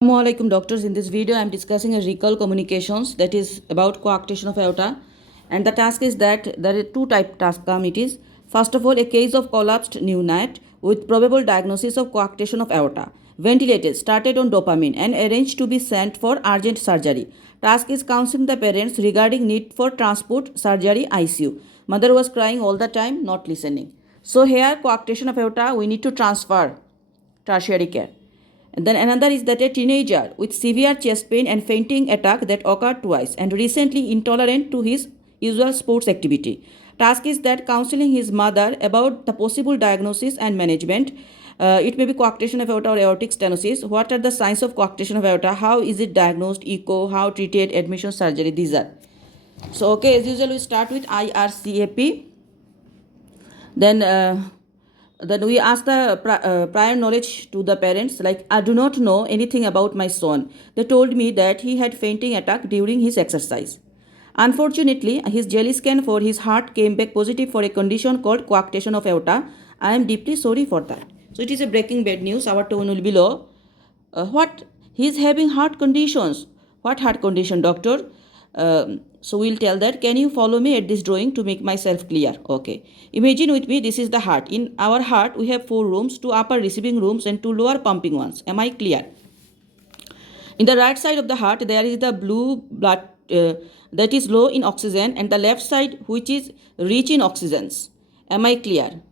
Assalamualaikum doctors. In this video I am discussing a recall communications that is about coarctation of aorta, and the task is that there are two type task come it is. First of all, a case of collapsed neonate with probable diagnosis of coarctation of aorta, ventilated, started on dopamine and arranged to be sent for urgent surgery. Task is counseling the parents regarding need for transport surgery ICU. Mother was crying all the time, not listening. So here coarctation of aorta, we need to transfer tertiary care. And then another is that a teenager with severe chest pain and fainting attack that occurred twice and recently intolerant to his usual sports activity. Task is that counseling his mother about the possible diagnosis and management. It may be coarctation of aorta or aortic stenosis. What are the signs of coarctation of aorta? How is it diagnosed? Echo, how treated, admission, surgery. These are. So okay, as usual, we start with IRCAP. Then we ask the prior knowledge to the parents, like, I do not know anything about my son. They told me that he had fainting attack during his exercise. Unfortunately, his jelly scan for his heart came back positive for a condition called coarctation of aorta. I am deeply sorry for that. So it is a breaking bad news. Our tone will be low. What? He is having heart conditions. What heart condition, doctor? So we'll tell that, can you follow me at this drawing to make myself clear? Okay. Imagine with me, this is the heart. In our heart, we have 4 rooms, 2 upper receiving rooms and 2 lower pumping ones. Am I clear? In the right side of the heart, there is the blue blood that is low in oxygen, and the left side which is rich in oxygens. Am I clear?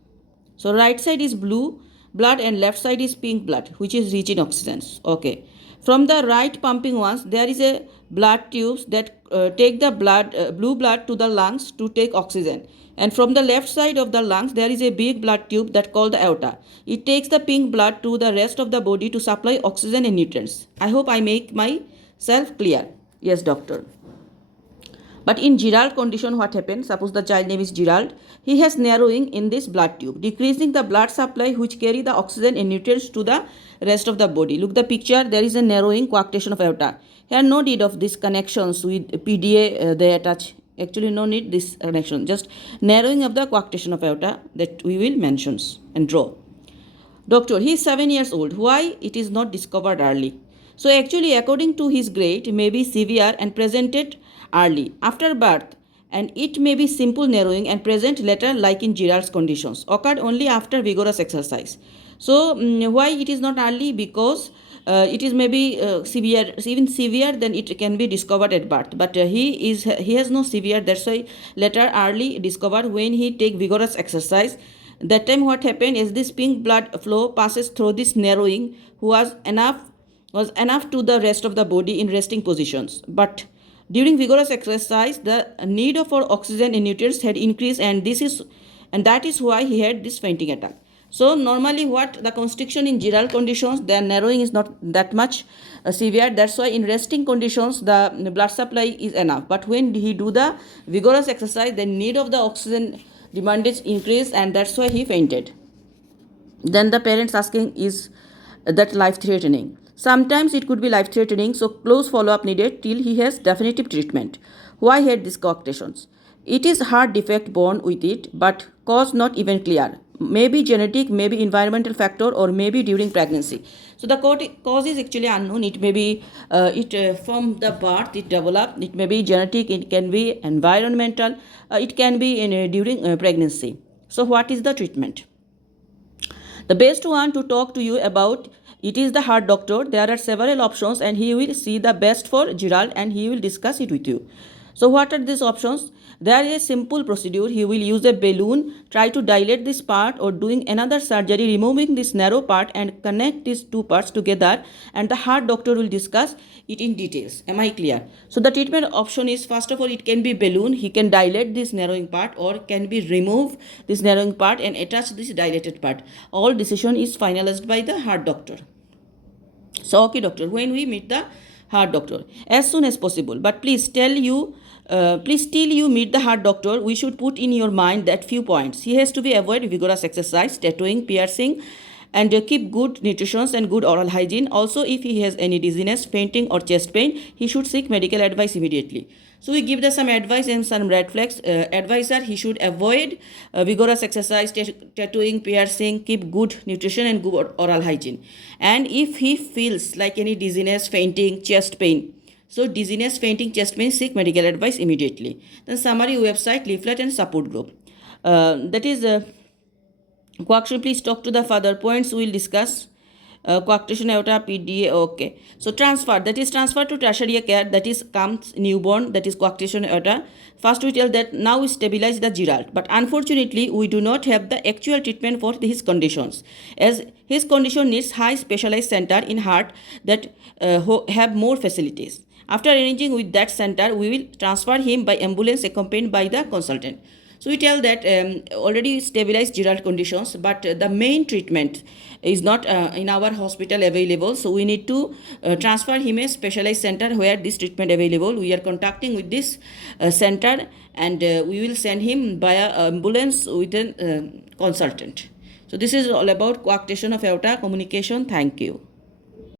So right side is blue blood and left side is pink blood which is rich in oxygens. Okay. From the right pumping ones, there is a blood tubes that take the blue blood to the lungs to take oxygen. And from the left side of the lungs, there is a big blood tube that called the aorta. It takes the pink blood to the rest of the body to supply oxygen and nutrients. I hope I make myself clear. Yes, doctor. But in Gerald condition, what happens? Suppose the child name is Gerald. He has narrowing in this blood tube, decreasing the blood supply which carry the oxygen and nutrients to the rest of the body. Look the picture. There is a narrowing coarctation of aorta. Here no need of these connections with PDA they attach. Actually no need this connection. Just narrowing of the coarctation of aorta that we will mention and draw. Doctor, he is 7 years old. Why it is not discovered early? So actually, according to his grade, may be severe and presented early after birth, and it may be simple narrowing and present later, like in Gerard's conditions, occurred only after vigorous exercise. So why it is not early? Because it is maybe severe, even severe, then it can be discovered at birth. But he has no severe. That's why later early discovered when he take vigorous exercise. That time what happened is this pink blood flow passes through this narrowing was enough to the rest of the body in resting positions. But during vigorous exercise, the need for oxygen and nutrients had increased, and that is why he had this fainting attack. So normally what the constriction in Gerald conditions, the narrowing is not that much severe. That's why in resting conditions the blood supply is enough. But when he do the vigorous exercise, the need of the oxygen demanded increase, and that's why he fainted. Then the parents asking, is that life threatening? Sometimes it could be life threatening, so close follow up needed till he has definitive treatment. Why had these coarctations? It is heart defect born with it, but cause not even clear. Maybe genetic, maybe environmental factor, or maybe during pregnancy. So the cause is actually unknown. It may be from the birth it developed. It may be genetic. It can be environmental. It can be during pregnancy. So what is the treatment? The best one to talk to you about it is the heart doctor. There are several options, and he will see the best for Gerald and he will discuss it with you. So what are these options? There is a simple procedure. He will use a balloon, try to dilate this part, or doing another surgery, removing this narrow part and connect these two parts together, and the heart doctor will discuss it in details. Am I clear? So the treatment option is, first of all, it can be balloon. He can dilate this narrowing part, or can be remove this narrowing part and attach this dilated part. All decision is finalized by the heart doctor. So okay doctor, when we meet the heart doctor? As soon as possible. But please till you meet the heart doctor, we should put in your mind that few points. He has to be avoid vigorous exercise, tattooing, piercing, and keep good nutrition and good oral hygiene. Also, if he has any dizziness, fainting, or chest pain, he should seek medical advice immediately. So we give the some advice and some red flags. Advice are he should avoid vigorous exercise, tattooing, piercing, keep good nutrition and good oral hygiene. And if he feels like any dizziness, fainting, chest pain, so dizziness, fainting, chest pain, seek medical advice immediately. Then summary, website, leaflet, and support group. That is Coarctation, please talk to the further points we will discuss. Coarctation aorta, PDA, okay. So transfer, that is transfer to tertiary care, that is comes newborn, that is coarctation aorta. First we tell that now we stabilize the Gerald, but unfortunately we do not have the actual treatment for his conditions, as his condition needs high specialized center in heart that have more facilities. After arranging with that center, we will transfer him by ambulance accompanied by the consultant. So we tell that already stabilized Gerald conditions, but the main treatment is not in our hospital available. So we need to transfer him a specialized center where this treatment available. We are contacting with this center, and we will send him via ambulance with a consultant. So this is all about coarctation of aorta communication. Thank you.